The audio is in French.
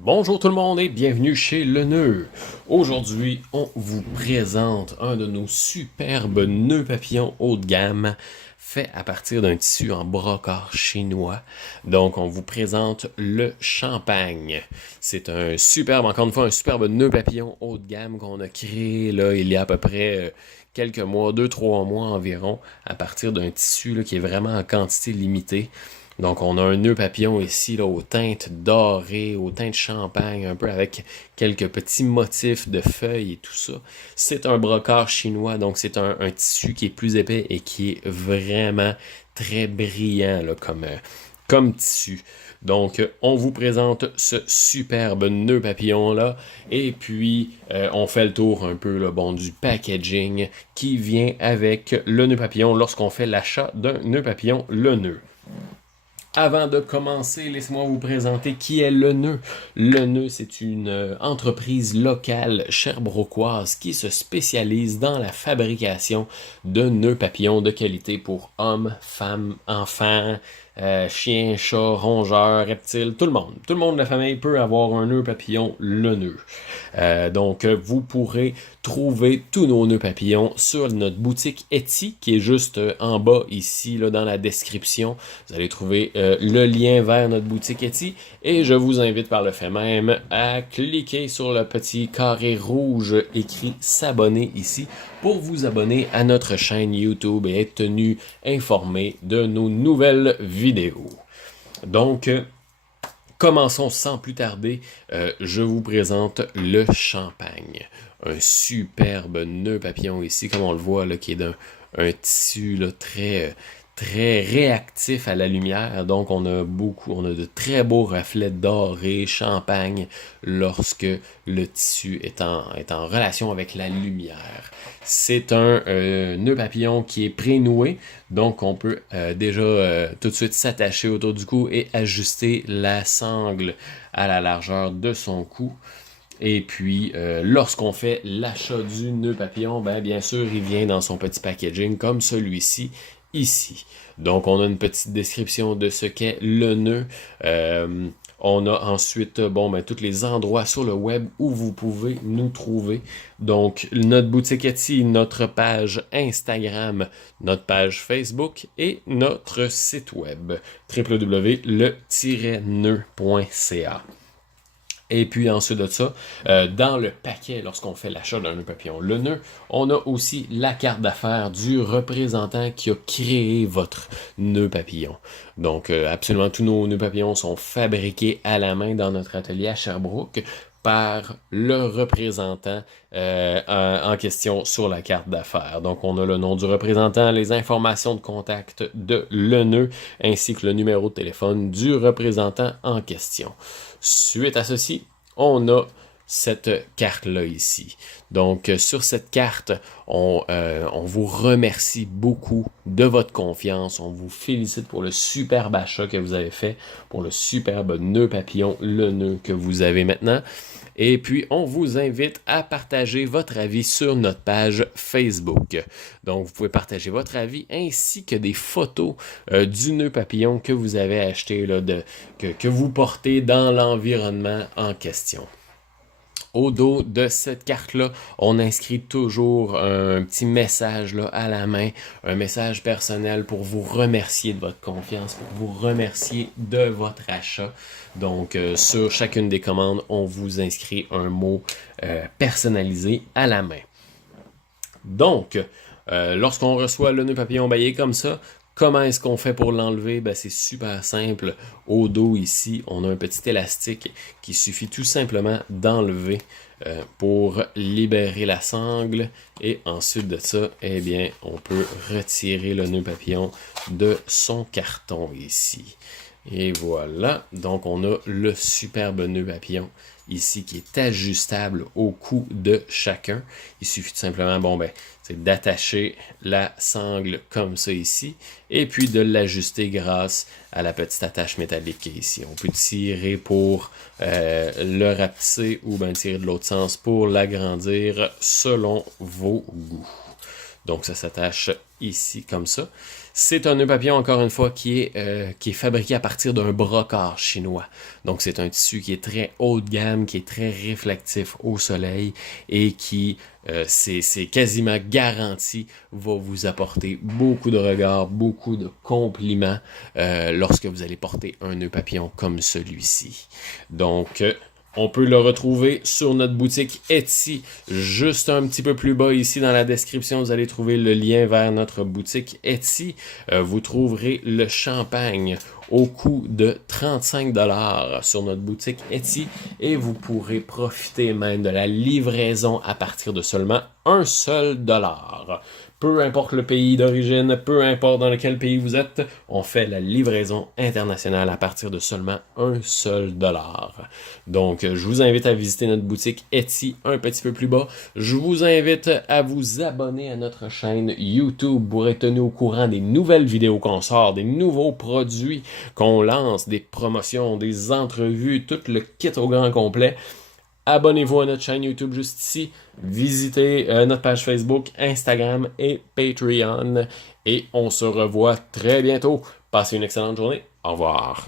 Bonjour tout le monde et bienvenue chez Le Nœud. Aujourd'hui, on vous présente un de nos superbes nœuds papillons haut de gamme fait à partir d'un tissu en brocart chinois. Donc, on vous présente le Champagne. C'est encore une fois, un superbe nœud papillon haut de gamme qu'on a créé là, il y a à peu près quelques mois, 2-3 mois environ, à partir d'un tissu là, qui est vraiment en quantité limitée. Donc, on a un nœud papillon ici, là, aux teintes dorées, aux teintes champagne, un peu avec quelques petits motifs de feuilles et tout ça. C'est un brocart chinois, donc c'est un tissu qui est plus épais et qui est vraiment très brillant là, comme tissu. Donc, on vous présente ce superbe nœud papillon-là. Et puis, on fait le tour un peu là, bon, du packaging qui vient avec le nœud papillon lorsqu'on fait l'achat d'un nœud papillon, le nœud. Avant de commencer, laissez-moi vous présenter qui est Le Nœud. Le Nœud, c'est une entreprise locale sherbrookoise qui se spécialise dans la fabrication de nœuds papillons de qualité pour hommes, femmes, enfants, chiens, chats, rongeurs, reptiles, tout le monde. Tout le monde de la famille peut avoir un nœud papillon, Le Nœud. Donc, vous pourrez trouver tous nos nœuds papillons sur notre boutique Etsy, qui est juste en bas ici, là, dans la description. Vous allez trouver le lien vers notre boutique Etsy. Et je vous invite par le fait même à cliquer sur le petit carré rouge écrit s'abonner ici pour vous abonner à notre chaîne YouTube et être tenu informé de nos nouvelles vidéos. Donc, commençons sans plus tarder. Je vous présente le Champagne. Un superbe nœud papillon ici, comme on le voit, là, qui est d'un tissu là, très réactif à la lumière. Donc, on a de très beaux reflets dorés, champagne, lorsque le tissu est en relation avec la lumière. C'est un nœud papillon qui est pré-noué, donc on peut déjà tout de suite s'attacher autour du cou et ajuster la sangle à la largeur de son cou. Et puis, lorsqu'on fait l'achat du nœud papillon, bien sûr, il vient dans son petit packaging comme celui-ci, ici. Donc, on a une petite description de ce qu'est le nœud. On a ensuite tous les endroits sur le web où vous pouvez nous trouver. Donc, notre boutique Etsy, notre page Instagram, notre page Facebook et notre site web www.le-nœud.ca. Et puis ensuite de ça, dans le paquet, lorsqu'on fait l'achat d'un nœud papillon, le nœud, on a aussi la carte d'affaires du représentant qui a créé votre nœud papillon. Donc, absolument tous nos nœuds papillons sont fabriqués à la main dans notre atelier à Sherbrooke par le représentant en question sur la carte d'affaires. Donc, on a le nom du représentant, les informations de contact de le nœud, ainsi que le numéro de téléphone du représentant en question. Suite à ceci, on a cette carte-là ici. Donc, sur cette carte, on vous remercie beaucoup de votre confiance. On vous félicite pour le superbe achat que vous avez fait, pour le superbe nœud papillon, le nœud que vous avez maintenant. Et puis, on vous invite à partager votre avis sur notre page Facebook. Donc, vous pouvez partager votre avis ainsi que des photos du nœud papillon que vous avez acheté, là, que vous portez dans l'environnement en question. Au dos de cette carte-là, on inscrit toujours un petit message là, à la main, un message personnel pour vous remercier de votre confiance, pour vous remercier de votre achat. Donc, sur chacune des commandes, on vous inscrit un mot personnalisé à la main. Donc, lorsqu'on reçoit le nœud papillon baillé comme ça, comment est-ce qu'on fait pour l'enlever? C'est super simple. Au dos ici, on a un petit élastique qu'il suffit tout simplement d'enlever pour libérer la sangle. Et ensuite de ça, on peut retirer le nœud papillon de son carton ici. Et voilà, donc on a le superbe nœud papillon ici qui est ajustable au cou de chacun. Il suffit tout simplement, c'est d'attacher la sangle comme ça ici et puis de l'ajuster grâce à la petite attache métallique ici. On peut tirer pour le rapetisser ou bien tirer de l'autre sens pour l'agrandir selon vos goûts. Donc ça s'attache ici comme ça. C'est un nœud papillon, encore une fois, qui est fabriqué à partir d'un brocart chinois. Donc, c'est un tissu qui est très haut de gamme, qui est très réflectif au soleil et qui, c'est quasiment garanti, va vous apporter beaucoup de regards, beaucoup de compliments lorsque vous allez porter un nœud papillon comme celui-ci. Donc, on peut le retrouver sur notre boutique Etsy, juste un petit peu plus bas ici dans la description, vous allez trouver le lien vers notre boutique Etsy. Vous trouverez le champagne au coût de 35$ sur notre boutique Etsy et vous pourrez profiter même de la livraison à partir de seulement un seul dollar. Peu importe le pays d'origine, peu importe dans lequel pays vous êtes, on fait la livraison internationale à partir de seulement un seul dollar. Donc, je vous invite à visiter notre boutique Etsy un petit peu plus bas. Je vous invite à vous abonner à notre chaîne YouTube pour être tenu au courant des nouvelles vidéos qu'on sort, des nouveaux produits qu'on lance, des promotions, des entrevues, tout le kit au grand complet. Abonnez-vous à notre chaîne YouTube juste ici. Visitez notre page Facebook, Instagram et Patreon. Et on se revoit très bientôt. Passez une excellente journée. Au revoir.